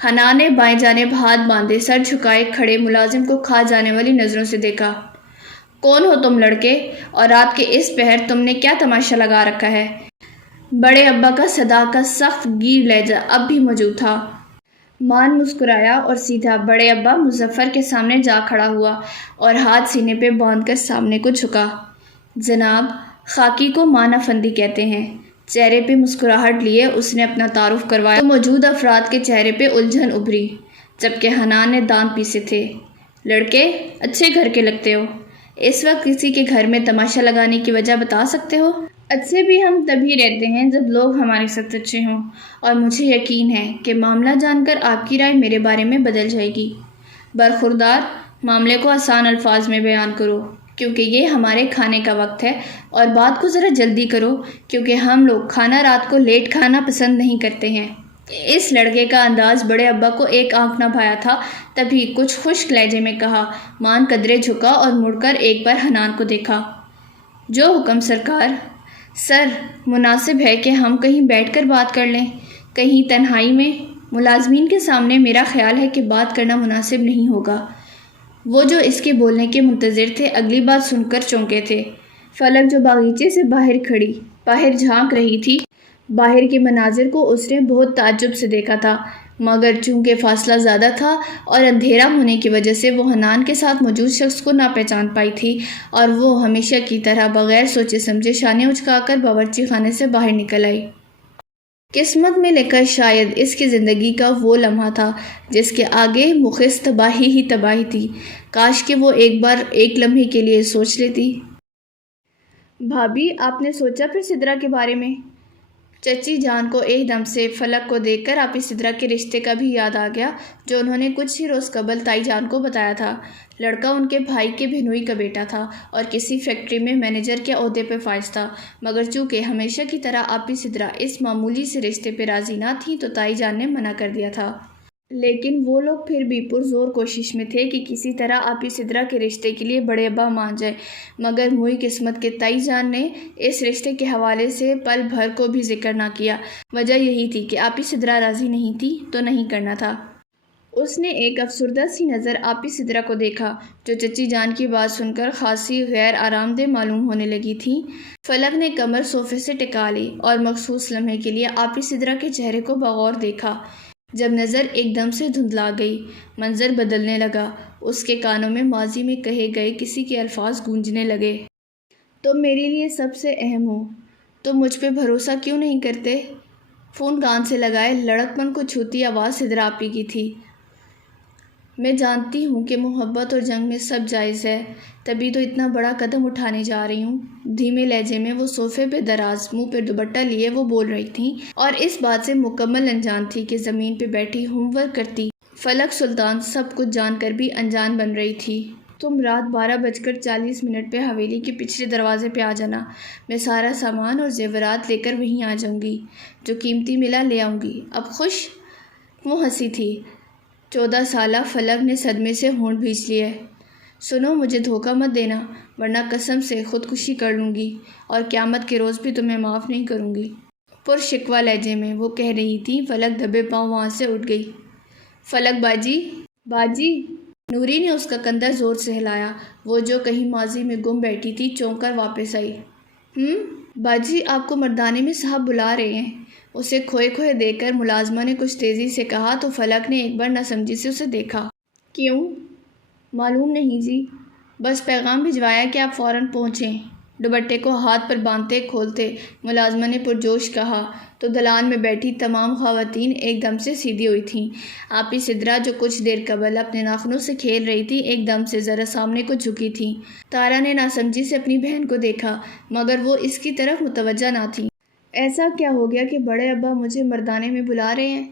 حنا نے بائیں جانب ہاتھ باندھے سر جھکائے کھڑے ملازم کو کھا جانے والی نظروں سے دیکھا۔ کون ہو تم لڑکے؟ اور رات کے اس پہر تم نے کیا تماشا لگا رکھا ہے؟ بڑے ابا کا صدا کا سخت گیر لہجہ اب بھی موجود تھا۔ مان مسکرایا اور سیدھا بڑے ابا مظفر کے سامنے جا کھڑا ہوا اور ہاتھ سینے پہ باندھ کر سامنے کو جھکا۔ جناب، خاکی کو مان افندی کہتے ہیں۔ چہرے پہ مسکراہٹ لیے اس نے اپنا تعارف کروایا تو موجود افراد کے چہرے پہ الجھن ابھری، جبکہ حنان نے دانت پیسے تھے۔ لڑکے اچھے گھر کے لگتے ہو۔ اس وقت کسی کے گھر میں تماشا لگانے کی وجہ بتا سکتے ہو؟ اچھے بھی ہم تبھی رہتے ہیں جب لوگ ہمارے ساتھ اچھے ہوں، اور مجھے یقین ہے کہ معاملہ جان کر آپ کی رائے میرے بارے میں بدل جائے گی۔ برخوردار، معاملے کو آسان الفاظ میں بیان کرو کیونکہ یہ ہمارے کھانے کا وقت ہے، اور بات کو ذرا جلدی کرو کیونکہ ہم لوگ کھانا رات کو لیٹ کھانا پسند نہیں کرتے ہیں۔ اس لڑکے کا انداز بڑے ابا کو ایک آنکھ نہ بھایا تھا، تبھی کچھ خشک لہجے میں کہا۔ مان قدرے جھکا اور مڑ کر ایک بار حنان کو دیکھا۔ جو حکم سرکار۔ سر، مناسب ہے کہ ہم کہیں بیٹھ کر بات کر لیں، کہیں تنہائی میں؟ ملازمین کے سامنے میرا خیال ہے کہ بات کرنا مناسب نہیں ہوگا۔ وہ جو اس کے بولنے کے منتظر تھے اگلی بات سن کر چونکے تھے۔ فلک جو باغیچے سے باہر جھانک رہی تھی، باہر کے مناظر کو اس نے بہت تعجب سے دیکھا تھا، مگر چونکہ فاصلہ زیادہ تھا اور اندھیرا ہونے کی وجہ سے وہ حنان کے ساتھ موجود شخص کو نہ پہچان پائی تھی، اور وہ ہمیشہ کی طرح بغیر سوچے سمجھے شانے اچکا کر باورچی خانے سے باہر نکل آئی۔ قسمت میں لکھا شاید اس کی زندگی کا وہ لمحہ تھا جس کے آگے مخص تباہی ہی تباہی تھی۔ کاش کہ وہ ایک بار ایک لمحے کے لیے سوچ لیتی۔ بھابھی، آپ نے سوچا پھر سدرا کے بارے میں؟ چچی جان کو ایک دم سے فلک کو دیکھ کر آپی سدرا کے رشتے کا بھی یاد آ گیا جو انہوں نے کچھ ہی روز قبل تائی جان کو بتایا تھا۔ لڑکا ان کے بھائی کے بہنوئی کا بیٹا تھا اور کسی فیکٹری میں مینیجر کے عہدے پہ فائز تھا، مگر چونکہ ہمیشہ کی طرح آپی سدرا اس معمولی سے رشتے پہ راضی نہ تھی تو تائی جان نے منع کر دیا تھا۔ لیکن وہ لوگ پھر بھی پرزور کوشش میں تھے کہ کسی طرح آپی سدرا کے رشتے کے لیے بڑے ابا مان جائیں، مگر موئی قسمت کے تائی جان نے اس رشتے کے حوالے سے پل بھر کو بھی ذکر نہ کیا۔ وجہ یہی تھی کہ آپی سدرا راضی نہیں تھی تو نہیں کرنا تھا۔ اس نے ایک افسردہ سی نظر آپی سدرا کو دیکھا جو چچی جان کی بات سن کر خاصی غیر آرام دہ معلوم ہونے لگی تھی۔ فلک نے کمر صوفے سے ٹکا لی اور مخصوص لمحے کے لیے آپی سدرا کے چہرے کو بغور دیکھا۔ جب نظر ایک دم سے دھندلا گئی، منظر بدلنے لگا، اس کے کانوں میں ماضی میں کہے گئے کسی کے الفاظ گونجنے لگے۔ تم میرے لیے سب سے اہم ہو، تم مجھ پہ بھروسہ کیوں نہیں کرتے؟ فون کان سے لگائے لڑکپن کو چھوتی آواز سدرا آپی کی تھی۔ میں جانتی ہوں کہ محبت اور جنگ میں سب جائز ہے، تبھی تو اتنا بڑا قدم اٹھانے جا رہی ہوں۔ دھیمے لہجے میں وہ صوفے پہ دراز منہ پہ دوپٹہ لیے وہ بول رہی تھیں اور اس بات سے مکمل انجان تھی کہ زمین پہ بیٹھی ہوم ورک کرتی فلک سلطان سب کچھ جان کر بھی انجان بن رہی تھی۔ تم رات 12:40 پہ حویلی کے پچھلے دروازے پہ آ جانا، میں سارا سامان اور زیورات لے کر وہیں آ جاؤں گی، جو قیمتی ملا لے آؤں گی۔ اب خوش؟ وہ ہنسی تھی۔ 14 سالہ فلک نے صدمے سے ہونٹ بھینچ لیے۔ سنو، مجھے دھوکہ مت دینا ورنہ قسم سے خودکشی کر لوں گی اور قیامت کے روز بھی تمہیں معاف نہیں کروں گی۔ پرشکوہ لہجے میں وہ کہہ رہی تھی۔ فلک دبے پاؤں وہاں سے اٹھ گئی۔ فلک باجی۔ نوری نے اس کا کندھا زور سے ہلایا۔ وہ جو کہیں ماضی میں گم بیٹھی تھی چونک کر واپس آئی۔ باجی، آپ کو مردانے میں صاحب بلا رہے ہیں۔ اسے کھوئے دیکھ کر ملازمہ نے کچھ تیزی سے کہا تو فلک نے ایک بار ناسمجھی سے اسے دیکھا۔ کیوں؟ معلوم نہیں جی، بس پیغام بھجوایا کہ آپ فوراً پہنچیں۔ دوپٹے کو ہاتھ پر باندھتے کھولتے ملازمہ نے پرجوش کہا تو دلان میں بیٹھی تمام خواتین ایک دم سے سیدھی ہوئی تھیں۔ آپی سدرا جو کچھ دیر قبل اپنے ناخنوں سے کھیل رہی تھی ایک دم سے ذرا سامنے کو جھکی تھی۔ تارا نے ناسمجھی سے اپنی بہن کو دیکھا مگر وہ اس کی طرف متوجہ نہ تھی۔ ایسا کیا ہو گیا کہ بڑے ابا مجھے مردانے میں بلا رہے ہیں؟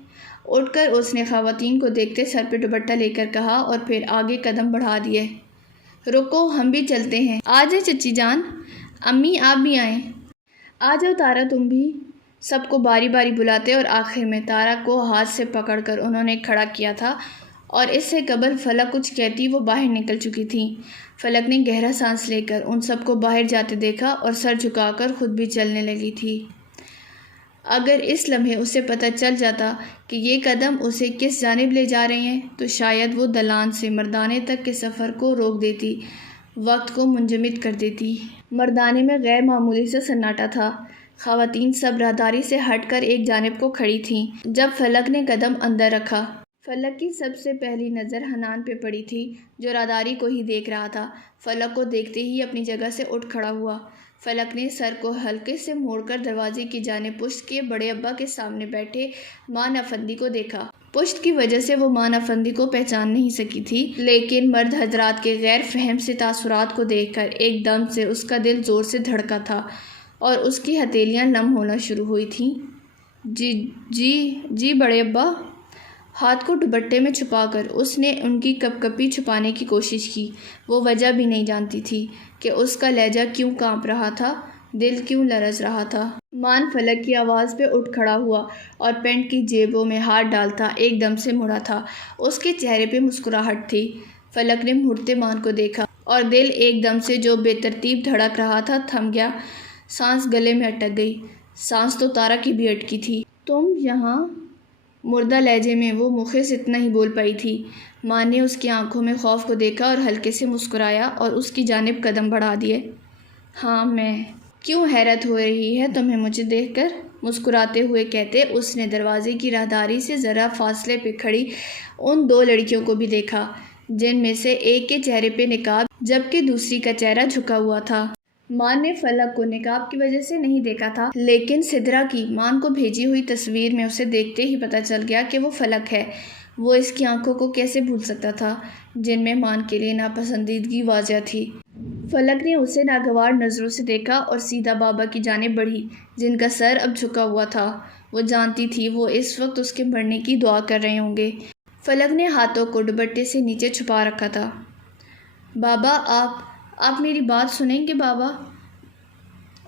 اٹھ کر اس نے خواتین کو دیکھتے سر پہ دوپٹہ لے کر کہا اور پھر آگے قدم بڑھا دیے۔ رکو، ہم بھی چلتے ہیں۔ آ جائیں چچی جان، امی آپ بھی آئیں۔ آ جاؤ تارا تم بھی، سب کو باری باری بلاتے اور آخر میں تارا کو ہاتھ سے پکڑ کر انہوں نے کھڑا کیا تھا، اور اس سے قبل فلک کچھ کہتی وہ باہر نکل چکی تھیں۔ فلک نے گہرا سانس لے کر ان سب کو باہر جاتے دیکھا اور سر جھکا کر خود بھی چلنے لگی تھی۔ اگر اس لمحے اسے پتہ چل جاتا کہ یہ قدم اسے کس جانب لے جا رہے ہیں تو شاید وہ دلان سے مردانے تک کے سفر کو روک دیتی، وقت کو منجمد کر دیتی۔ مردانے میں غیر معمولی سے سناٹا تھا۔ خواتین سب راہداری سے ہٹ کر ایک جانب کو کھڑی تھیں۔ جب فلک نے قدم اندر رکھا، فلک کی سب سے پہلی نظر حنان پہ پڑی تھی جو راہداری کو ہی دیکھ رہا تھا۔ فلک کو دیکھتے ہی اپنی جگہ سے اٹھ کھڑا ہوا۔ فلک نے سر کو ہلکے سے موڑ کر دروازے کی جانب پشت کیے بڑے ابا کے سامنے بیٹھے مان افندی کو دیکھا۔ پشت کی وجہ سے وہ مان افندی کو پہچان نہیں سکی تھی، لیکن مرد حضرات کے غیر فہم سے تاثرات کو دیکھ کر ایک دم سے اس کا دل زور سے دھڑکا تھا اور اس کی ہتھیلیاں نم ہونا شروع ہوئی تھیں۔ جی بڑے ابا۔ ہاتھ کو دوپٹے میں چھپا کر اس نے ان کی کپ کپی چھپانے کی کوشش کی۔ وہ وجہ بھی نہیں جانتی تھی کہ اس کا لہجہ کیوں کانپ رہا تھا، دل کیوں لرز رہا تھا۔ مان فلک کی آواز پہ اٹھ کھڑا ہوا اور پینٹ کی جیبوں میں ہاتھ ڈالتا ایک دم سے مڑا تھا۔ اس کے چہرے پہ مسکراہٹ تھی۔ فلک نے مڑتے مان کو دیکھا اور دل ایک دم سے جو بے ترتیب دھڑک رہا تھا تھم گیا، سانس گلے میں اٹک گئی۔ سانس تو تارا کی بھی اٹکی تھی۔ تم یہاں؟ مردہ لہجے میں وہ مخص اتنا ہی بول پائی تھی۔ ماں نے اس کی آنکھوں میں خوف کو دیکھا اور ہلکے سے مسکرایا اور اس کی جانب قدم بڑھا دیے۔ ہاں میں۔ کیوں حیرت ہو رہی ہے تمہیں مجھے دیکھ کر؟ مسکراتے ہوئے کہتے اس نے دروازے کی راہداری سے ذرا فاصلے پہ کھڑی ان دو لڑکیوں کو بھی دیکھا، جن میں سے ایک کے چہرے پہ نقاب جبکہ دوسری کا چہرہ جھکا ہوا تھا۔ ماں نے فلک کو نقاب کی وجہ سے نہیں دیکھا تھا، لیکن سدرا کی مان کو بھیجی ہوئی تصویر میں اسے دیکھتے ہی پتہ چل گیا کہ وہ فلک ہے۔ وہ اس کی آنکھوں کو کیسے بھول سکتا تھا جن میں مان کے لیے ناپسندیدگی واضح تھی۔ فلک نے اسے ناگوار نظروں سے دیکھا اور سیدھا بابا کی جانب بڑھی جن کا سر اب جھکا ہوا تھا۔ وہ جانتی تھی وہ اس وقت اس کے مرنے کی دعا کر رہے ہوں گے۔ فلک نے ہاتھوں کو دوپٹے سے نیچے چھپا رکھا تھا۔ بابا آپ میری بات سنیں گے بابا؟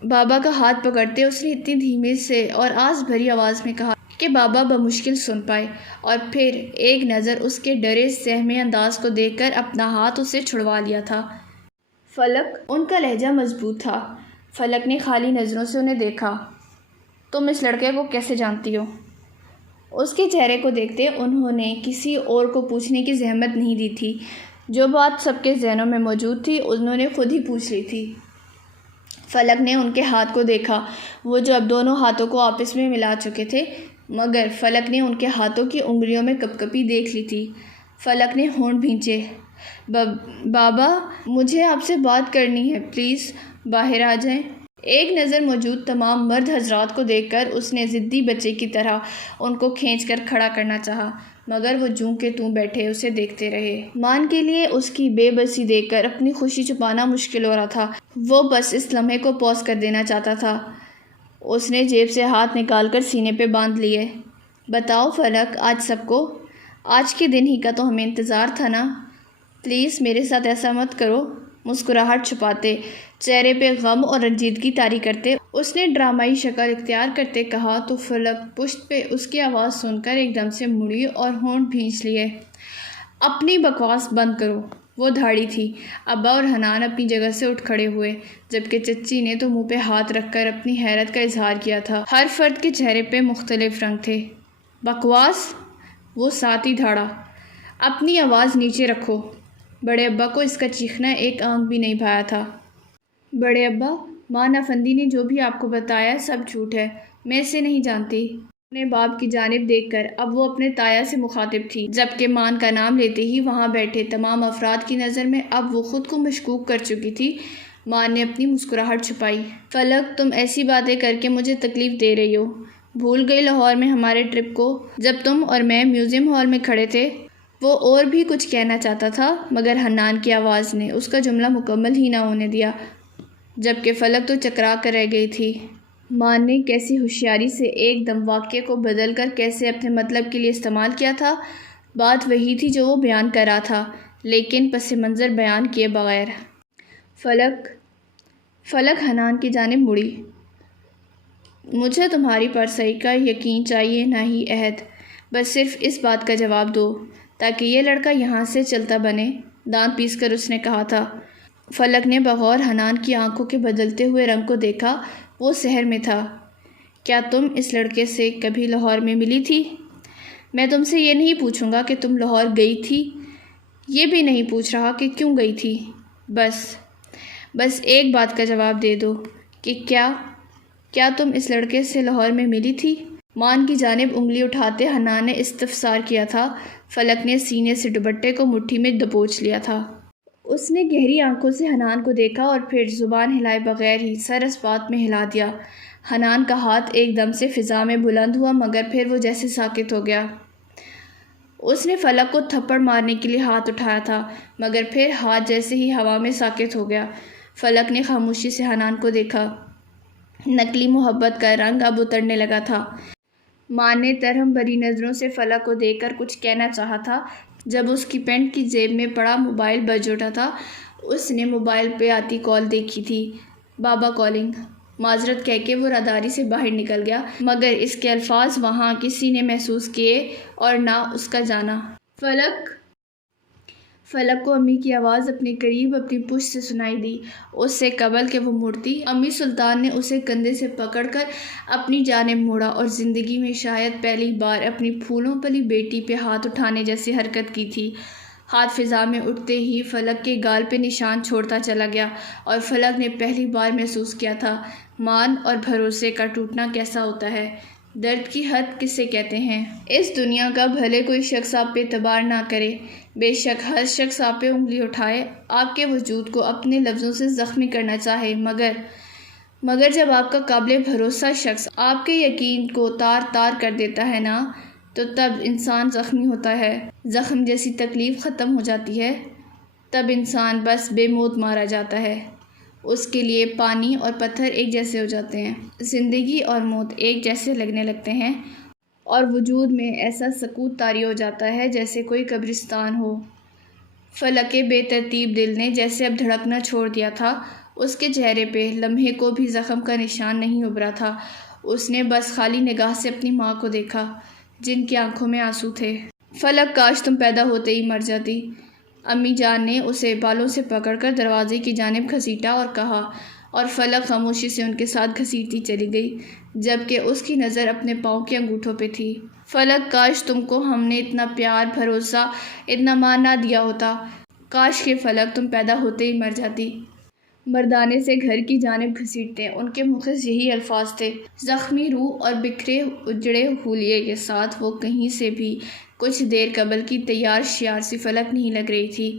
بابا کا ہاتھ پکڑتے اس نے اتنی دھیمے سے اور آس بھری آواز میں کہا کہ بابا بمشکل سن پائے، اور پھر ایک نظر اس کے ڈرے سہمے انداز کو دیکھ کر اپنا ہاتھ اسے چھڑوا لیا تھا۔ فلک، ان کا لہجہ مضبوط تھا۔ فلک نے خالی نظروں سے انہیں دیکھا۔ تم اس لڑکے کو کیسے جانتی ہو؟ اس کے چہرے کو دیکھتے انہوں نے کسی اور کو پوچھنے کی زحمت نہیں دی تھی۔ جو بات سب کے ذہنوں میں موجود تھی انہوں نے خود ہی پوچھ لی تھی۔ فلک نے ان کے ہاتھ کو دیکھا، وہ جو اب دونوں ہاتھوں کو آپس میں ملا چکے تھے، مگر فلک نے ان کے ہاتھوں کی انگلیوں میں کپ کپی دیکھ لی تھی۔ فلک نے ہونٹ بھینچے۔ بابا مجھے آپ سے بات کرنی ہے، پلیز باہر آ جائیں۔ ایک نظر موجود تمام مرد حضرات کو دیکھ کر اس نے ضدی بچے کی طرح ان کو کھینچ کر کھڑا کرنا چاہا، مگر وہ جوں کے توں بیٹھے اسے دیکھتے رہے۔ مان کے لیے اس کی بے بسی دیکھ کر اپنی خوشی چھپانا مشکل ہو رہا تھا۔ وہ بس اس لمحے کو پوز کر دینا چاہتا تھا۔ اس نے جیب سے ہاتھ نکال کر سینے پہ باندھ لیے۔ بتاؤ فلک، آج سب کو، آج کے دن ہی کا تو ہمیں انتظار تھا نا؟ پلیز میرے ساتھ ایسا مت کرو۔ مسکراہٹ چھپاتے، چہرے پہ غم اور رنجیدگی طاری کرتے اس نے ڈرامائی شکل اختیار کرتے کہا تو فلک پشت پہ اس کی آواز سن کر ایک دم سے مڑی اور ہونٹ بھینچ لیے۔ اپنی بکواس بند کرو۔ وہ دھاڑی تھی۔ ابا اور حنان اپنی جگہ سے اٹھ کھڑے ہوئے، جبکہ چچی نے تو منہ پہ ہاتھ رکھ کر اپنی حیرت کا اظہار کیا تھا۔ ہر فرد کے چہرے پہ مختلف رنگ تھے۔ بکواس؟ وہ ساتھ ہی دھاڑا۔ اپنی آواز نیچے رکھو۔ بڑے ابا کو اس کا چیخنا ایک آنکھ بھی نہیں بھایا تھا۔ بڑے ابا، مان افندی نے جو بھی آپ کو بتایا سب جھوٹ ہے، میں اسے نہیں جانتی۔ اپنے باپ کی جانب دیکھ کر اب وہ اپنے تایا سے مخاطب تھی، جبکہ مان کا نام لیتے ہی وہاں بیٹھے تمام افراد کی نظر میں اب وہ خود کو مشکوک کر چکی تھی۔ مان نے اپنی مسکراہٹ چھپائی۔ فلک، تم ایسی باتیں کر کے مجھے تکلیف دے رہی ہو۔ بھول گئی لاہور میں ہمارے ٹرپ کو، جب تم اور میں میوزیم ہال میں کھڑے تھے؟ وہ اور بھی کچھ کہنا چاہتا تھا، مگر حنان کی آواز نے اس کا جملہ مکمل ہی نہ ہونے دیا، جبکہ فلک تو چکرا کر رہ گئی تھی۔ مان نے کیسی ہوشیاری سے ایک دم واقعے کو بدل کر کیسے اپنے مطلب کے لیے استعمال کیا تھا۔ بات وہی تھی جو وہ بیان کر رہا تھا، لیکن پس منظر بیان کیے بغیر۔ فلک حنان کی جانب مڑی۔ مجھے تمہاری پرسائی کا یقین چاہیے، نہ ہی عہد۔ بس صرف اس بات کا جواب دو تاکہ یہ لڑکا یہاں سے چلتا بنے، دانت پیس کر اس نے کہا تھا۔ فلک نے بغور حنان کی آنکھوں کے بدلتے ہوئے رنگ کو دیکھا۔ وہ سحر میں تھا۔ کیا تم اس لڑکے سے کبھی لاہور میں ملی تھی؟ میں تم سے یہ نہیں پوچھوں گا کہ تم لاہور گئی تھی، یہ بھی نہیں پوچھ رہا کہ کیوں گئی تھی۔ بس ایک بات کا جواب دے دو کہ کیا تم اس لڑکے سے لاہور میں ملی تھی؟ مان کی جانب انگلی اٹھاتے حنان نے استفسار کیا تھا۔ فلک نے سینے سے دوپٹے کو مٹھی میں دبوچ لیا تھا۔ اس نے گہری آنکھوں سے حنان کو دیکھا اور پھر زبان ہلائے بغیر ہی سر اس بات میں ہلا دیا۔ حنان کا ہاتھ ایک دم سے فضا میں بلند ہوا مگر پھر وہ جیسے ساکت ہو گیا۔ اس نے فلک کو تھپڑ مارنے کے لیے ہاتھ اٹھایا تھا مگر پھر ہاتھ جیسے ہی ہوا میں ساکت ہو گیا۔ فلک نے خاموشی سے حنان کو دیکھا۔ نقلی محبت کا رنگ اب اترنے لگا تھا۔ مان نے ترہم بھری نظروں سے فلک کو دیکھ کر کچھ کہنا چاہا تھا جب اس کی پینٹ کی جیب میں پڑا موبائل بج اٹھا تھا۔ اس نے موبائل پہ آتی کال دیکھی تھی۔ بابا کالنگ۔ معذرت کہہ کے وہ راداری سے باہر نکل گیا مگر اس کے الفاظ وہاں کسی نے محسوس کیے اور نہ اس کا جانا۔ فلک کو امی کی آواز اپنے قریب اپنی پشت سے سنائی دی۔ اس سے قبل کہ وہ مڑتی، امی سلطان نے اسے کندھے سے پکڑ کر اپنی جانب موڑا اور زندگی میں شاید پہلی بار اپنی پھولوں پلی بیٹی پہ ہاتھ اٹھانے جیسی حرکت کی تھی۔ ہاتھ فضا میں اٹھتے ہی فلک کے گال پہ نشان چھوڑتا چلا گیا اور فلک نے پہلی بار محسوس کیا تھا مان اور بھروسے کا ٹوٹنا کیسا ہوتا ہے۔ درد کی حد کسے کہتے ہیں؟ اس دنیا کا بھلے کوئی شخص آپ پہ اعتبار نہ کرے، بے شک ہر شخص آپ پہ انگلی اٹھائے، آپ کے وجود کو اپنے لفظوں سے زخمی کرنا چاہے، مگر جب آپ کا قابل بھروسہ شخص آپ کے یقین کو تار تار کر دیتا ہے نا، تو تب انسان زخمی ہوتا ہے۔ زخم جیسی تکلیف ختم ہو جاتی ہے، تب انسان بس بے موت مارا جاتا ہے۔ اس کے لیے پانی اور پتھر ایک جیسے ہو جاتے ہیں، زندگی اور موت ایک جیسے لگنے لگتے ہیں اور وجود میں ایسا سکوت طاری ہو جاتا ہے جیسے کوئی قبرستان ہو۔ فلک کے بے ترتیب دل نے جیسے اب دھڑکنا چھوڑ دیا تھا۔ اس کے چہرے پہ لمحے کو بھی زخم کا نشان نہیں ابھرا تھا۔ اس نے بس خالی نگاہ سے اپنی ماں کو دیکھا جن کی آنکھوں میں آنسو تھے۔ فلک کاش تم پیدا ہوتے ہی مر جاتی۔ امی جان نے اسے بالوں سے پکڑ کر دروازے کی جانب گھسیٹا اور کہا، اور فلک خاموشی سے ان کے ساتھ گھسیٹتی چلی گئی جبکہ اس کی نظر اپنے پاؤں کے انگوٹھوں پہ تھی۔ فلک کاش تم کو ہم نے اتنا پیار، بھروسہ، اتنا مان نہ دیا ہوتا۔ کاش کہ فلک تم پیدا ہوتے ہی مر جاتی۔ مردانے سے گھر کی جانب گھسیٹتے ان کے مخص یہی الفاظ تھے۔ زخمی روح اور بکھرے اجڑے حولیے کے ساتھ وہ کہیں سے بھی کچھ دیر قبل کی تیار شیار سی فلک نہیں لگ رہی تھی۔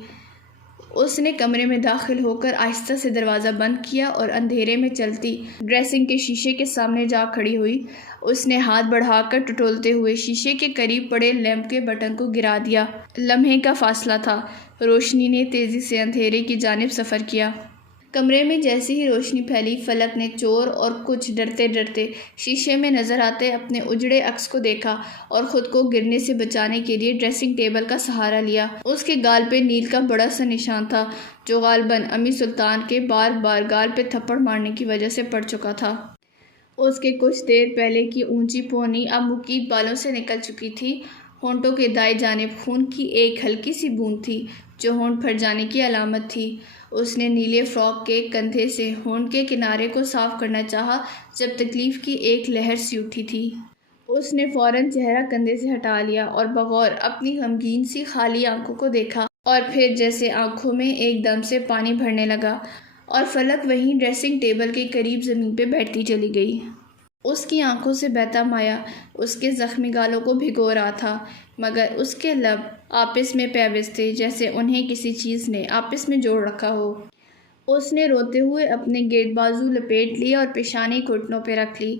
اس نے کمرے میں داخل ہو کر آہستہ سے دروازہ بند کیا اور اندھیرے میں چلتی ڈریسنگ کے شیشے کے سامنے جا کھڑی ہوئی۔ اس نے ہاتھ بڑھا کر ٹٹولتے ہوئے شیشے کے قریب پڑے لیمپ کے بٹن کو گرا دیا۔ لمحے کا فاصلہ تھا، روشنی نے تیزی سے اندھیرے کی جانب سفر کیا۔ کمرے میں جیسی ہی روشنی پھیلی، فلک نے چور اور کچھ ڈرتے ڈرتے شیشے میں نظر آتے اپنے اجڑے عکس کو دیکھا اور خود کو گرنے سے بچانے کے لیے ڈریسنگ ٹیبل کا سہارا لیا۔ اس کے گال پہ نیل کا بڑا سا نشان تھا جو غالباً امی سلطان کے بار بار گال پہ تھپڑ مارنے کی وجہ سے پڑ چکا تھا۔ اس کے کچھ دیر پہلے کی اونچی پونی اب مکید بالوں سے نکل چکی تھی۔ ہونٹوں کے دائیں جانب خون کی ایک ہلکی سی بوند تھی جو ہونٹ پھٹ جانے کی علامت تھی۔ اس نے نیلے فراک کے کندھے سے ہونٹ کے کنارے کو صاف کرنا چاہا جب تکلیف کی ایک لہر سی اٹھی تھی۔ اس نے فوراً چہرہ کندھے سے ہٹا لیا اور بغور اپنی غمگین سی خالی آنکھوں کو دیکھا اور پھر جیسے آنکھوں میں ایک دم سے پانی بھرنے لگا اور فلک وہیں ڈریسنگ ٹیبل کے قریب زمین پہ بیٹھتی چلی گئی۔ اس کی آنکھوں سے بہتا مایا اس کے زخمی گالوں کو بھگو رہا تھا مگر اس کے لب آپس میں پیوست تھے جیسے انہیں کسی چیز نے آپس میں جوڑ رکھا ہو۔ اس نے روتے ہوئے اپنے گرد بازو لپیٹ لیے اور پیشانی گھٹنوں پہ رکھ لی۔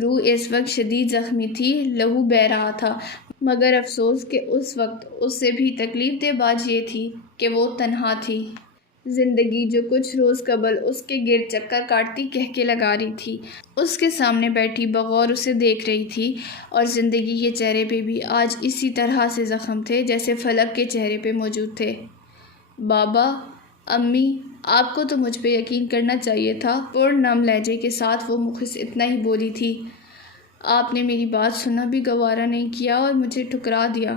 روح اس وقت شدید زخمی تھی، لہو بہہ رہا تھا مگر افسوس کہ اس وقت اس سے بھی تکلیف دہ بات یہ تھی کہ وہ تنہا تھی۔ زندگی جو کچھ روز قبل اس کے گرد چکر کاٹتی کہکے لگا رہی تھی، اس کے سامنے بیٹھی بغور اسے دیکھ رہی تھی اور زندگی کے چہرے پہ بھی آج اسی طرح سے زخم تھے جیسے فلک کے چہرے پہ موجود تھے۔ بابا، امی، آپ کو تو مجھ پہ یقین کرنا چاہیے تھا، پرنم لہجے کے ساتھ وہ مخص اتنا ہی بولی تھی۔ آپ نے میری بات سننا بھی گوارا نہیں کیا اور مجھے ٹھکرا دیا۔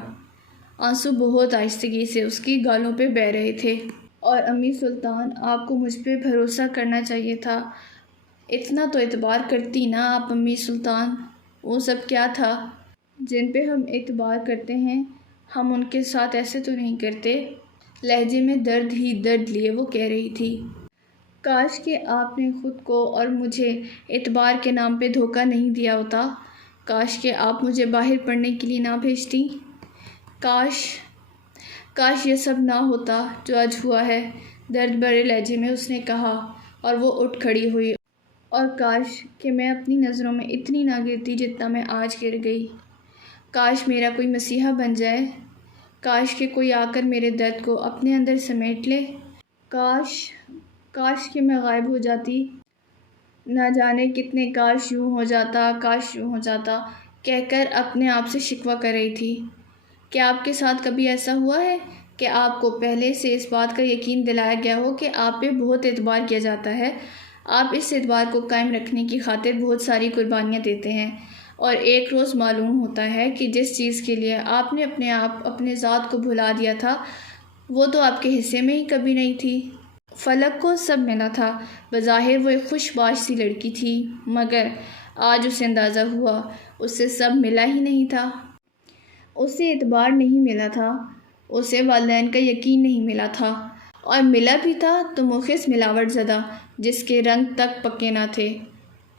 آنسو بہت آہستگی سے اس کی گالوں پہ بہہ رہے تھے۔ اور امی سلطان، آپ کو مجھ پہ بھروسہ کرنا چاہیے تھا، اتنا تو اعتبار کرتی نا آپ امی سلطان۔ وہ سب کیا تھا جن پہ ہم اعتبار کرتے ہیں، ہم ان کے ساتھ ایسے تو نہیں کرتے۔ لہجے میں درد ہی درد لیے وہ کہہ رہی تھی۔ کاش کہ آپ نے خود کو اور مجھے اعتبار کے نام پہ دھوکہ نہیں دیا ہوتا۔ کاش کہ آپ مجھے باہر پڑھنے کے لیے نہ بھیجتی۔ کاش یہ سب نہ ہوتا جو آج ہوا ہے، درد بھرے لہجے میں اس نے کہا، اور وہ اٹھ کھڑی ہوئی۔ اور کاش کہ میں اپنی نظروں میں اتنی نہ گرتی جتنا میں آج گر گئی۔ کاش میرا کوئی مسیحا بن جائے، کاش کہ کوئی آ کر میرے درد کو اپنے اندر سمیٹ لے، کاش کہ میں غائب ہو جاتی۔ نہ جانے کتنے کاش یوں ہو جاتا، کاش یوں ہو جاتا کہہ کر اپنے آپ سے شکوہ کر رہی تھی۔ کیا آپ کے ساتھ کبھی ایسا ہوا ہے کہ آپ کو پہلے سے اس بات کا یقین دلایا گیا ہو کہ آپ پہ بہت اعتبار کیا جاتا ہے، آپ اس اعتبار کو قائم رکھنے کی خاطر بہت ساری قربانیاں دیتے ہیں، اور ایک روز معلوم ہوتا ہے کہ جس چیز کے لیے آپ نے اپنے ذات کو بھلا دیا تھا وہ تو آپ کے حصے میں ہی کبھی نہیں تھی۔ فلک کو سب ملا تھا، بظاہر وہ ایک خوش باش سی لڑکی تھی، مگر آج اسے اندازہ ہوا اسے سب ملا ہی نہیں تھا۔ اسے اعتبار نہیں ملا تھا، اسے والدین کا یقین نہیں ملا تھا، اور ملا بھی تھا تو مخص ملاوٹ زدہ جس کے رنگ تک پکے نہ تھے۔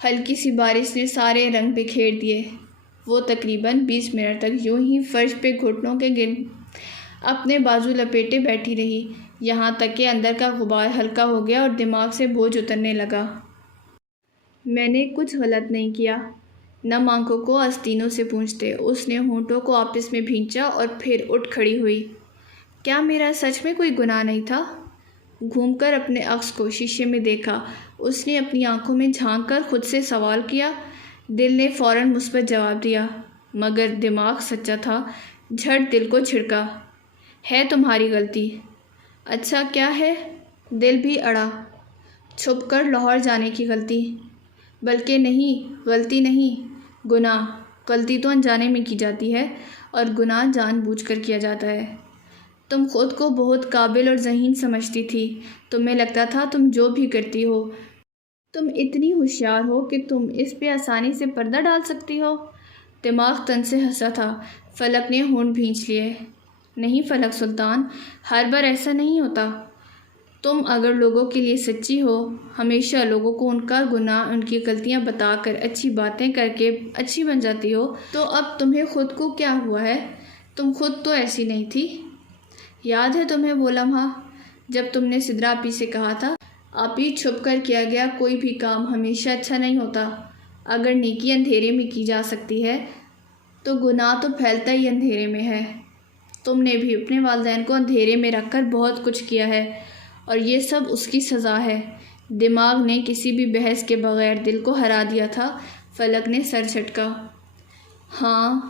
ہلکی سی بارش نے سارے رنگ بکھیر دیے۔ وہ تقریباً 20 منٹ تک یوں ہی فرش پہ گھٹنوں کے گرد اپنے بازو لپیٹے بیٹھی رہی، یہاں تک کہ اندر کا غبار ہلکا ہو گیا اور دماغ سے بوجھ اترنے لگا۔ میں نے کچھ غلط نہیں کیا، نم آنکھوں کو آستینوں سے پونچھتے اس نے ہونٹوں کو آپس میں بھینچا اور پھر اٹھ کھڑی ہوئی۔ کیا میرا سچ میں کوئی گناہ نہیں تھا؟ گھوم کر اپنے عکس کو شیشے میں دیکھا، اس نے اپنی آنکھوں میں جھانک کر خود سے سوال کیا۔ دل نے فوراً مثبت جواب دیا، مگر دماغ سچا تھا، جھٹ دل کو جھڑکا۔ ہے تمہاری غلطی۔ اچھا کیا ہے؟ دل بھی اڑا۔ چھپ کر لاہور جانے کی غلطی۔ بلکہ نہیں، غلطی نہیں، گناہ۔ غلطی تو انجانے میں کی جاتی ہے اور گناہ جان بوجھ کر کیا جاتا ہے۔ تم خود کو بہت قابل اور ذہین سمجھتی تھی، تمہیں لگتا تھا تم جو بھی کرتی ہو، تم اتنی ہوشیار ہو کہ تم اس پہ آسانی سے پردہ ڈال سکتی ہو۔ دماغ تن سے ہنسا تھا۔ فلک نے ہونٹ بھینچ لیے۔ نہیں فلک سلطان، ہر بار ایسا نہیں ہوتا۔ تم اگر لوگوں کے لیے سچی ہو، ہمیشہ لوگوں کو ان کا گناہ، ان کی غلطیاں بتا کر، اچھی باتیں کر کے اچھی بن جاتی ہو، تو اب تمہیں خود کو کیا ہوا ہے؟ تم خود تو ایسی نہیں تھی۔ یاد ہے تمہیں وہ لمحہ جب تم نے سدرا آپی سے کہا تھا، آپی چھپ کر کیا گیا کوئی بھی کام ہمیشہ اچھا نہیں ہوتا۔ اگر نیکی اندھیرے میں کی جا سکتی ہے تو گناہ تو پھیلتا ہی اندھیرے میں ہے۔ تم نے بھی اپنے والدین کو اندھیرے میں رکھ کر بہت کچھ کیا ہے، اور یہ سب اس کی سزا ہے۔ دماغ نے کسی بھی بحث کے بغیر دل کو ہرا دیا تھا۔ فلک نے سر جھٹکا۔ ہاں،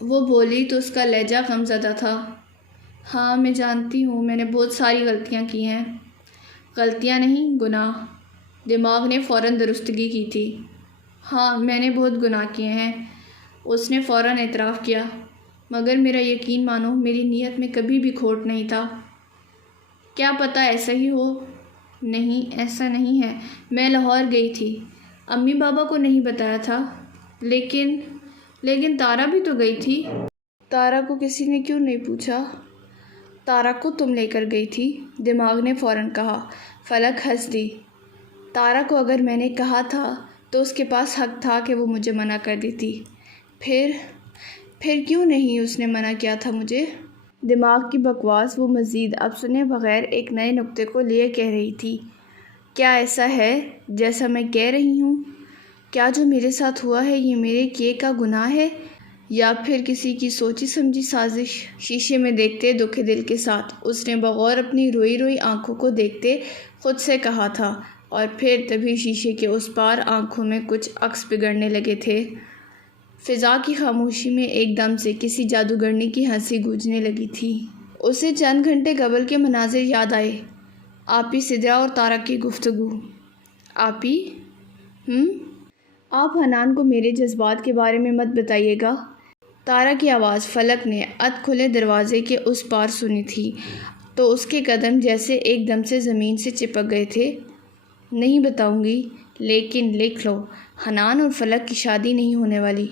وہ بولی تو اس کا لہجہ غمزدہ تھا۔ ہاں میں جانتی ہوں، میں نے بہت ساری غلطیاں کی ہیں۔ غلطیاں نہیں، گناہ۔ دماغ نے فوراً درستگی کی تھی۔ ہاں میں نے بہت گناہ کیے ہیں، اس نے فوراً اعتراف کیا، مگر میرا یقین مانو میری نیت میں کبھی بھی کھوٹ نہیں تھا۔ کیا پتہ ایسا ہی ہو؟ نہیں ایسا نہیں ہے، میں لاہور گئی تھی، امی بابا کو نہیں بتایا تھا، لیکن تارا بھی تو گئی تھی۔ تارا کو کسی نے کیوں نہیں پوچھا؟ تارا کو تم لے کر گئی تھی، دماغ نے فوراً کہا۔ فلک ہنس دی۔ تارا کو اگر میں نے کہا تھا تو اس کے پاس حق تھا کہ وہ مجھے منع کر دیتی۔ پھر کیوں نہیں اس نے منع کیا تھا مجھے؟ دماغ کی بکواس وہ مزید اب سنے بغیر ایک نئے نکتے کو لیے کہہ رہی تھی۔ کیا ایسا ہے جیسا میں کہہ رہی ہوں؟ کیا جو میرے ساتھ ہوا ہے یہ میرے کیے کا گناہ ہے، یا پھر کسی کی سوچی سمجھی سازش؟ شیشے میں دیکھتے دکھے دل کے ساتھ اس نے بغور اپنی روئی روئی آنکھوں کو دیکھتے خود سے کہا تھا، اور پھر تبھی شیشے کے اس پار آنکھوں میں کچھ عکس بگڑنے لگے تھے۔ فضا کی خاموشی میں ایک دم سے کسی جادوگرنی کی ہنسی گونجنے لگی تھی۔ اسے چند گھنٹے قبل کے مناظر یاد آئے۔ آپی سدرا اور تارا کی گفتگو۔ آپی آپ حنان کو میرے جذبات کے بارے میں مت بتائیے گا۔ تارا کی آواز فلک نے ادھ کھلے دروازے کے اس پار سنی تھی تو اس کے قدم جیسے ایک دم سے زمین سے چپک گئے تھے۔ نہیں بتاؤں گی، لیکن لکھ لو، حنان اور فلک کی شادی نہیں ہونے والی۔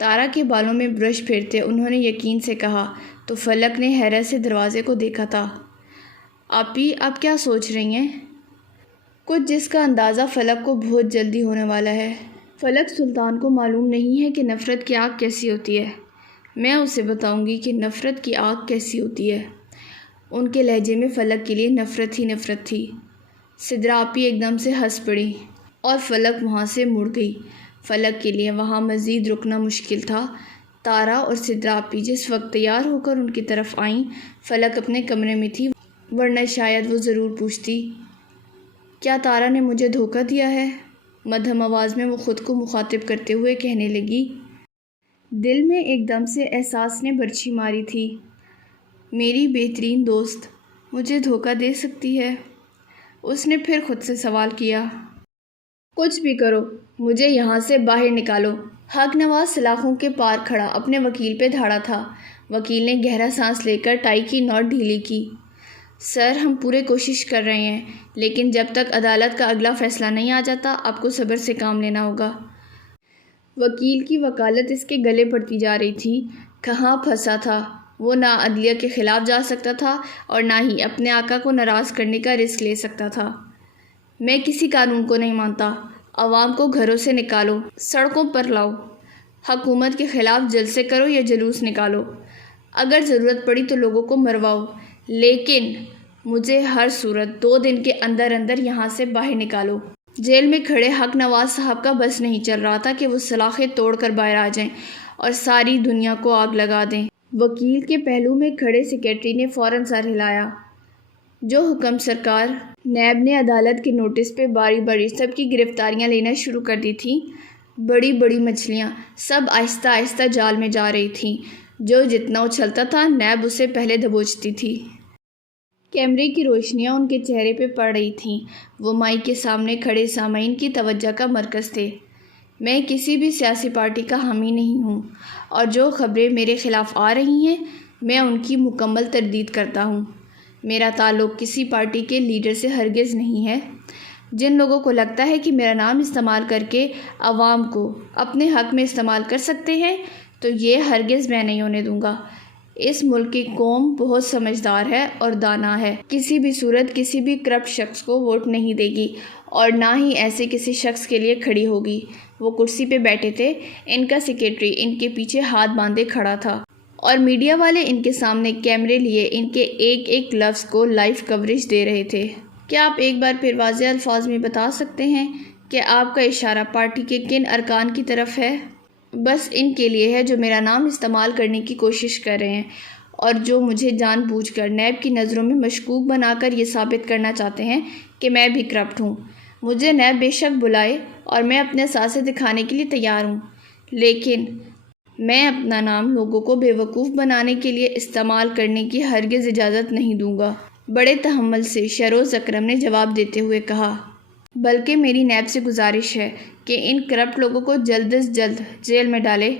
تارا کے بالوں میں برش پھیرتے انہوں نے یقین سے کہا تو فلک نے حیرت سے دروازے کو دیکھا تھا۔ آپی آپ کیا سوچ رہی ہیں؟ کچھ جس کا اندازہ فلک کو بہت جلدی ہونے والا ہے۔ فلک سلطان کو معلوم نہیں ہے کہ نفرت کی آگ کیسی ہوتی ہے۔ میں اسے بتاؤں گی کہ نفرت کی آگ کیسی ہوتی ہے۔ ان کے لہجے میں فلک کے لیے نفرت ہی نفرت تھی۔ سدرا آپی ایک دم سے ہنس پڑی اور فلک وہاں سے مڑ گئی۔ فلک کے لیے وہاں مزید رکنا مشکل تھا۔ تارا اور سدرا آپی جس وقت تیار ہو کر ان کی طرف آئیں، فلک اپنے کمرے میں تھی، ورنہ شاید وہ ضرور پوچھتی، کیا تارا نے مجھے دھوکہ دیا ہے؟ مدھم آواز میں وہ خود کو مخاطب کرتے ہوئے کہنے لگی۔ دل میں ایک دم سے احساس نے برچھی ماری تھی، میری بہترین دوست مجھے دھوکہ دے سکتی ہے؟ اس نے پھر خود سے سوال کیا۔ کچھ بھی کرو، مجھے یہاں سے باہر نکالو۔ حق نواز سلاخوں کے پار کھڑا اپنے وکیل پہ دھاڑا تھا۔ وکیل نے گہرا سانس لے کر ٹائی کی نوٹ ڈھیلی کی۔ سر ہم پورے کوشش کر رہے ہیں، لیکن جب تک عدالت کا اگلا فیصلہ نہیں آ جاتا آپ کو صبر سے کام لینا ہوگا۔ وکیل کی وکالت اس کے گلے پڑتی جا رہی تھی۔ کہاں پھنسا تھا وہ؟ نہ عدلیہ کے خلاف جا سکتا تھا اور نہ ہی اپنے آقا کو ناراض کرنے کا رسک لے سکتا تھا۔ میں کسی قانون کو نہیں مانتا۔ عوام کو گھروں سے نکالو، سڑکوں پر لاؤ، حکومت کے خلاف جلسے کرو یا جلوس نکالو، اگر ضرورت پڑی تو لوگوں کو مرواؤ، لیکن مجھے ہر صورت 2 دن کے اندر اندر یہاں سے باہر نکالو۔ جیل میں کھڑے حق نواز صاحب کا بس نہیں چل رہا تھا کہ وہ سلاخیں توڑ کر باہر آ جائیں اور ساری دنیا کو آگ لگا دیں۔ وکیل کے پہلو میں کھڑے سیکریٹری نے فوراً سر ہلایا۔ جو حکم سرکار۔ نیب نے عدالت کے نوٹس پہ باری باری سب کی گرفتاریاں لینا شروع کر دی تھیں۔ بڑی بڑی مچھلیاں سب آہستہ آہستہ جال میں جا رہی تھیں۔ جو جتنا اچھلتا تھا نیب اسے پہلے دبوچتی تھی۔ کیمرے کی روشنیاں ان کے چہرے پہ پڑ رہی تھیں۔ وہ مائک کے سامنے کھڑے سامعین کی توجہ کا مرکز تھے۔ میں کسی بھی سیاسی پارٹی کا حامی نہیں ہوں اور جو خبریں میرے خلاف آ رہی ہیں میں ان کی مکمل تردید کرتا ہوں۔ میرا تعلق کسی پارٹی کے لیڈر سے ہرگز نہیں ہے۔ جن لوگوں کو لگتا ہے کہ میرا نام استعمال کر کے عوام کو اپنے حق میں استعمال کر سکتے ہیں تو یہ ہرگز میں نہیں ہونے دوں گا۔ اس ملک کی قوم بہت سمجھدار ہے اور دانا ہے، کسی بھی صورت کسی بھی کرپٹ شخص کو ووٹ نہیں دے گی اور نہ ہی ایسے کسی شخص کے لیے کھڑی ہوگی۔ وہ کرسی پہ بیٹھے تھے، ان کا سیکریٹری ان کے پیچھے ہاتھ باندھے کھڑا تھا اور میڈیا والے ان کے سامنے کیمرے لیے ان کے ایک ایک لفظ کو لائیو کوریج دے رہے تھے۔ کیا آپ ایک بار پھر واضح الفاظ میں بتا سکتے ہیں کہ آپ کا اشارہ پارٹی کے کن ارکان کی طرف ہے؟ بس ان کے لیے ہے جو میرا نام استعمال کرنے کی کوشش کر رہے ہیں اور جو مجھے جان بوجھ کر نیب کی نظروں میں مشکوک بنا کر یہ ثابت کرنا چاہتے ہیں کہ میں بھی کرپٹ ہوں۔ مجھے نیب بے شک بلائے اور میں اپنے اثاثے دکھانے کے لیے تیار ہوں، لیکن میں اپنا نام لوگوں کو بے وقوف بنانے کے لیے استعمال کرنے کی ہرگز اجازت نہیں دوں گا۔ بڑے تحمل سے شروز اکرم نے جواب دیتے ہوئے کہا، بلکہ میری نیب سے گزارش ہے کہ ان کرپٹ لوگوں کو جلد از جلد جیل میں ڈالے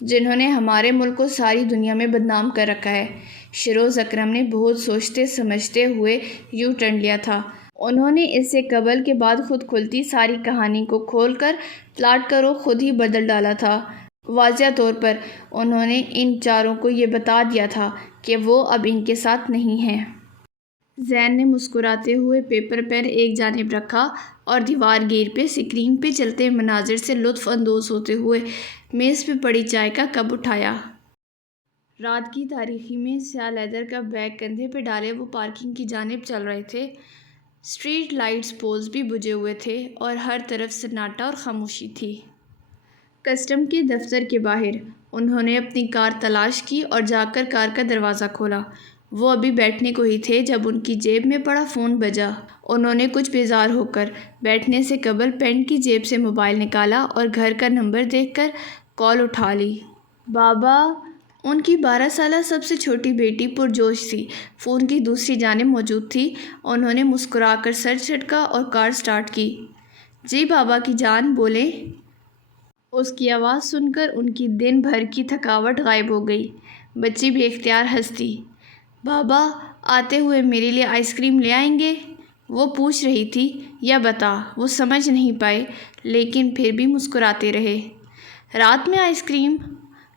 جنہوں نے ہمارے ملک کو ساری دنیا میں بدنام کر رکھا ہے۔ شروز اکرم نے بہت سوچتے سمجھتے ہوئے یو ٹرن لیا تھا۔ انہوں نے اس سے قبل کے بعد خود کھلتی ساری کہانی کو کھول کر پلاٹ کا رخ خود ہی بدل ڈالا تھا۔ واضح طور پر انہوں نے ان چاروں کو یہ بتا دیا تھا کہ وہ اب ان کے ساتھ نہیں ہیں۔ زین نے مسکراتے ہوئے پیپر پین ایک جانب رکھا اور دیوار گیر پہ اسکرین پہ چلتے مناظر سے لطف اندوز ہوتے ہوئے میز پہ پڑی چائے کا کپ اٹھایا۔ رات کی تاریکی میں سیاہ لیدر کا بیگ کندھے پہ ڈالے وہ پارکنگ کی جانب چل رہے تھے۔ اسٹریٹ لائٹس پولز بھی بجھے ہوئے تھے اور ہر طرف سناٹا اور خاموشی تھی۔ کسٹم کے دفتر کے باہر انہوں نے اپنی کار تلاش کی اور جا کر کار کا دروازہ کھولا۔ وہ ابھی بیٹھنے کو ہی تھے جب ان کی جیب میں پڑا فون بجا۔ انہوں نے کچھ بیزار ہو کر بیٹھنے سے قبل پینٹ کی جیب سے موبائل نکالا اور گھر کا نمبر دیکھ کر کال اٹھا لی۔ بابا! ان کی 12 سالہ سب سے چھوٹی بیٹی پرجوش سی فون کی دوسری جانب موجود تھی۔ انہوں نے مسکرا کر سر جھٹکا اور کار سٹارٹ کی۔ جی بابا کی جان بولیں۔ اس کی آواز سن کر ان کی دن بھر کی تھکاوٹ غائب ہو گئی۔ بچی بھی اختیار ہنس دی۔ بابا آتے ہوئے میرے لیے آئس کریم لے آئیں گے؟ وہ پوچھ رہی تھی یا بتا، وہ سمجھ نہیں پائے لیکن پھر بھی مسکراتے رہے۔ رات میں آئس کریم،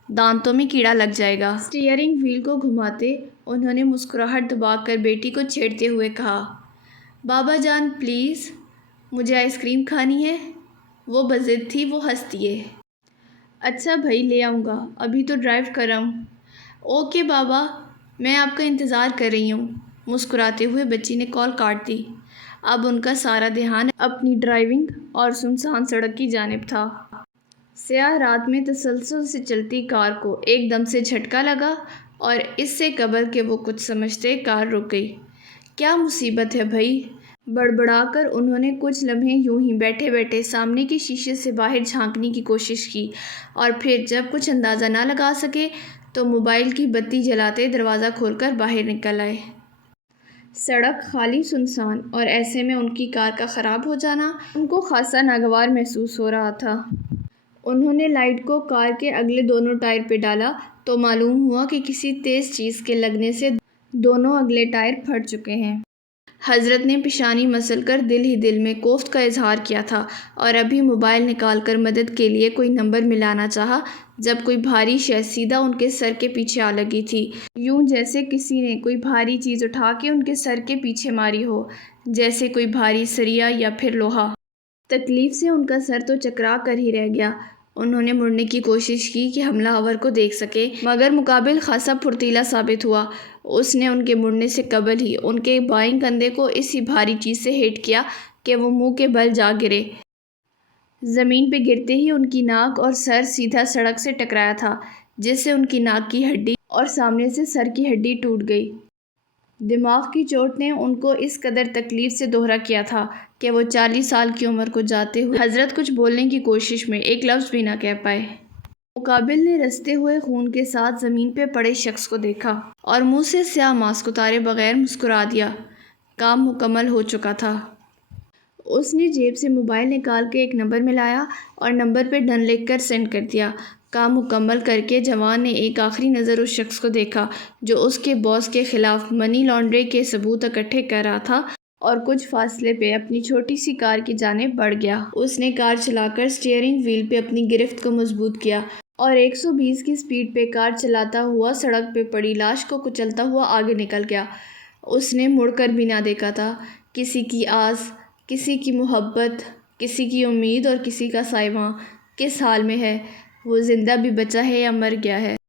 دانتوں میں کیڑا لگ جائے گا۔ اسٹیئرنگ وہیل کو گھماتے انہوں نے مسکراہٹ دبا کر بیٹی کو چھیڑتے ہوئے کہا، بابا جان پلیز، مجھے آئس کریم کھانی ہے۔ وہ بضد تھی، وہ ہنس دیے۔ اچھا بھائی، لے آؤں گا، ابھی تو ڈرائیو کر رہا ہوں۔ اوکے بابا، میں آپ کا انتظار کر رہی ہوں۔ مسکراتے ہوئے بچی نے کال کاٹ دی۔ اب ان کا سارا دھیان اپنی ڈرائیونگ اور سنسان سڑک کی جانب تھا۔ سیاہ رات میں تسلسل سے چلتی کار کو ایک دم سے جھٹکا لگا اور اس سے قبل کہ وہ کچھ سمجھتے کار رک گئی۔ کیا مصیبت ہے بھائی؟ بڑبڑا کر انہوں نے کچھ لمحے یوں ہی بیٹھے بیٹھے سامنے کے شیشے سے باہر جھانکنے کی کوشش کی اور پھر جب کچھ اندازہ نہ لگا سکے تو موبائل کی بتی جلاتے دروازہ کھول کر باہر نکل آئے۔ سڑک خالی سنسان اور ایسے میں ان کی کار کا خراب ہو جانا ان کو خاصا ناگوار محسوس ہو رہا تھا۔ انہوں نے لائٹ کو کار کے اگلے دونوں ٹائر پہ ڈالا تو معلوم ہوا کہ کسی تیز چیز کے لگنے سے دونوں اگلے ٹائر پھٹ چکے ہیں۔ حضرت نے پیشانی مسل کر دل ہی دل میں کوفت کا اظہار کیا تھا اور ابھی موبائل نکال کر مدد کے لیے کوئی نمبر ملانا چاہا جب کوئی بھاری شے سیدھا ان کے سر کے پیچھے آ لگی تھی، یوں جیسے کسی نے کوئی بھاری چیز اٹھا کے ان کے سر کے پیچھے ماری ہو، جیسے کوئی بھاری سریا یا پھر لوہا۔ تکلیف سے ان کا سر تو چکرا کر ہی رہ گیا۔ انہوں نے مڑنے کی کوشش کی کہ حملہ آور کو دیکھ سکے مگر مقابل خاصا پھرتیلا ثابت ہوا۔ اس نے ان کے مڑنے سے قبل ہی ان کے بائیں کندھے کو اسی بھاری چیز سے ہٹ کیا کہ وہ منہ کے بل جا گرے۔ زمین پہ گرتے ہی ان کی ناک اور سر سیدھا سڑک سے ٹکرایا تھا جس سے ان کی ناک کی ہڈی اور سامنے سے سر کی ہڈی ٹوٹ گئی۔ دماغ کی چوٹ نے ان کو اس قدر تکلیف سے دوہرا کیا تھا کہ وہ 40 سال کی عمر کو جاتے ہوئے حضرت کچھ بولنے کی کوشش میں ایک لفظ بھی نہ کہہ پائے۔ مقابل نے رستے ہوئے خون کے ساتھ زمین پہ پڑے شخص کو دیکھا اور منہ سے سیاہ ماسک اتارے بغیر مسکرا دیا۔ کام مکمل ہو چکا تھا۔ اس نے جیب سے موبائل نکال کے ایک نمبر ملایا اور نمبر پہ ڈن لکھ کر سینڈ کر دیا۔ کام مکمل کر کے جوان نے ایک آخری نظر اس شخص کو دیکھا جو اس کے باس کے خلاف منی لانڈرنگ کے ثبوت اکٹھے کر رہا تھا اور کچھ فاصلے پہ اپنی چھوٹی سی کار کی جانب بڑھ گیا۔ اس نے کار چلا کر اسٹیئرنگ وہیل پہ اپنی گرفت کو مضبوط کیا اور 120 کی سپیڈ پہ کار چلاتا ہوا سڑک پہ پڑی لاش کو کچلتا ہوا آگے نکل گیا۔ اس نے مڑ کر بھی نہ دیکھا تھا۔ کسی کی آس، کسی کی محبت، کسی کی امید اور کسی کا سائباں کس حال میں ہے، وہ زندہ بھی بچا ہے یا مر گیا ہے۔